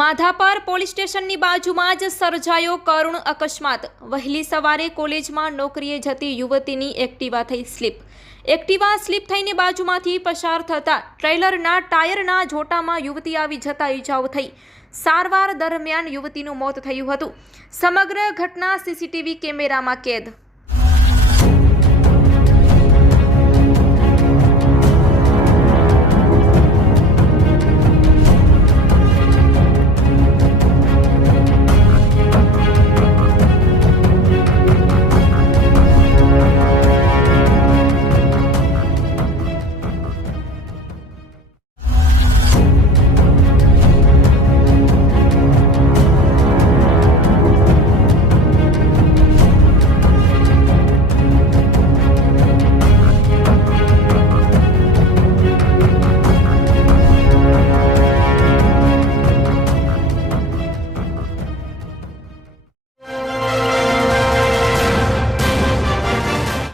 Madhapar police સ્ટેશનની બાજુમાં જ સર્જાયો કરુણ અકસ્માત. વહેલી સવારે કોલેજમાં નોકરીએ જતી યુવતીની એક્ટિવા થઈ સ્લીપ. એક્ટિવા સ્લીપ થઈને બાજુમાંથી પસાર થતા ટ્રેલરના ટાયરના જોટામાં યુવતી આવી જતા ઈજાઓ થઈ. સારવાર દરમિયાન યુવતીનું મોત થયું હતું. સમગ્ર ઘટના સીસીટીવી કેમેરામાં કેદ.